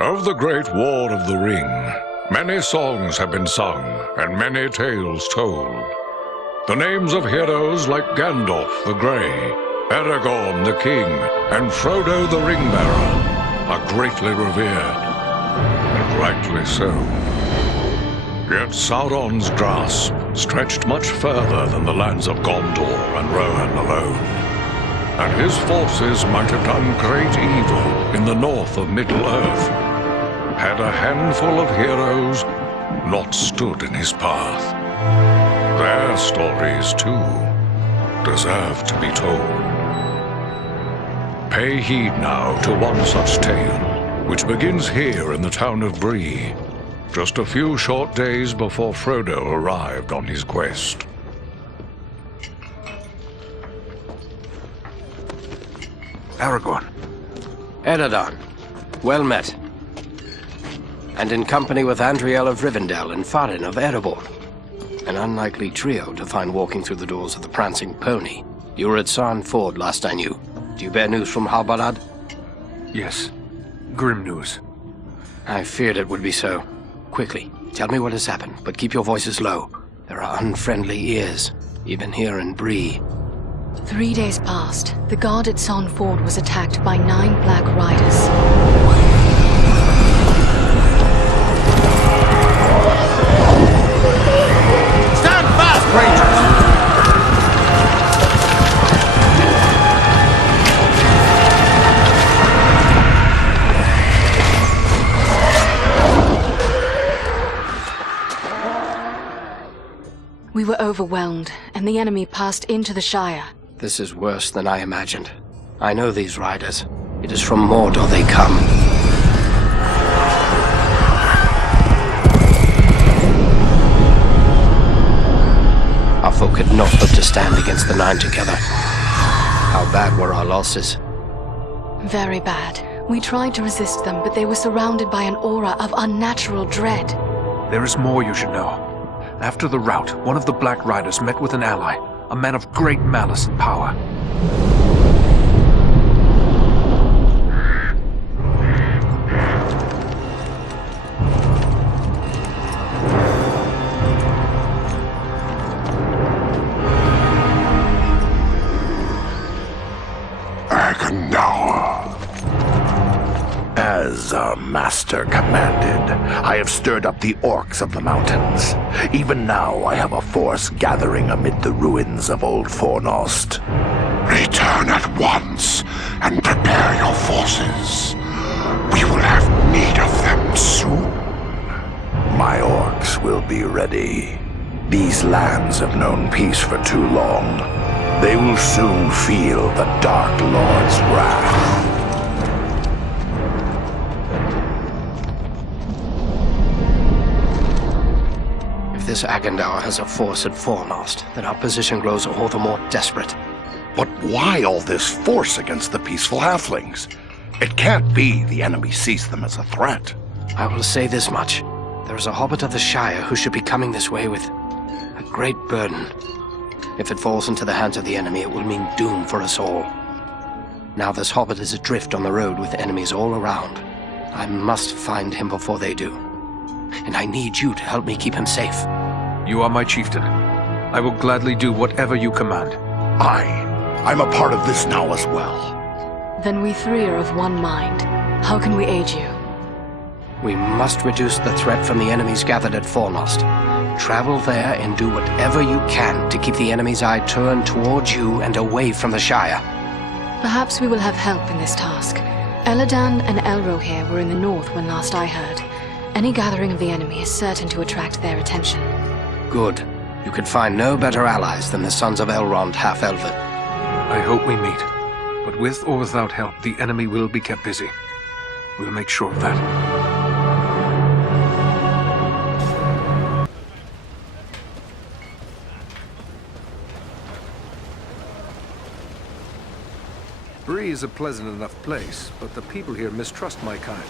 Of the Great War of the Ring, many songs have been sung and many tales told. The names of heroes like Gandalf the Grey, Aragorn the King, and Frodo the Ring-Bearer are greatly revered, and rightly so. Yet Sauron's grasp stretched much further than the lands of Gondor and Rohan alone, and his forces might have done great evil in the north of Middle-earth, had a handful of heroes not stood in his path. Their stories, too, deserve to be told. Pay heed now to one such tale, which begins here in the town of Bree, just a few short days before Frodo arrived on his quest. Aragorn. Eredon, well met. And in company with Andriel of Rivendell and Farin of Erebor. An unlikely trio to find walking through the doors of the Prancing Pony. You were at Sarn Ford last I knew. Do you bear news from Halbarad? Yes. Grim news. I feared it would be so. Quickly, tell me what has happened, but keep your voices low. There are unfriendly ears, even here in Bree. 3 days passed. The guard at Sarn Ford was attacked by 9 Black Riders. We were overwhelmed, and the enemy passed into the Shire. This is worse than I imagined. I know these riders. It is from Mordor they come. Our folk had not hoped to stand against the 9 together. How bad were our losses? Very bad. We tried to resist them, but they were surrounded by an aura of unnatural dread. There is more you should know. After the rout, one of the Black Riders met with an ally, a man of great malice and power. As our master commanded, I have stirred up the orcs of the mountains. Even now I have a force gathering amid the ruins of Old Fornost. Return at once and prepare your forces. We will have need of them soon. My orcs will be ready. These lands have known peace for too long. They will soon feel the Dark Lord's wrath. This Agandaur has a force at Fornost, then our position grows all the more desperate. But why all this force against the peaceful halflings? It can't be the enemy sees them as a threat. I will say this much. There is a hobbit of the Shire who should be coming this way with a great burden. If it falls into the hands of the enemy, it will mean doom for us all. Now this hobbit is adrift on the road with enemies all around. I must find him before they do. And I need you to help me keep him safe. You are my chieftain. I will gladly do whatever you command. I'm a part of this now as well. Then we 3 are of one mind. How can we aid you? We must reduce the threat from the enemies gathered at Fornost. Travel there and do whatever you can to keep the enemy's eye turned towards you and away from the Shire. Perhaps we will have help in this task. Eladan and Elrohir were in the north when last I heard. Any gathering of the enemy is certain to attract their attention. Good. You could find no better allies than the sons of Elrond half-elven. I hope we meet. But with or without help, the enemy will be kept busy. We'll make sure of that. Bree is a pleasant enough place, but the people here mistrust my kind.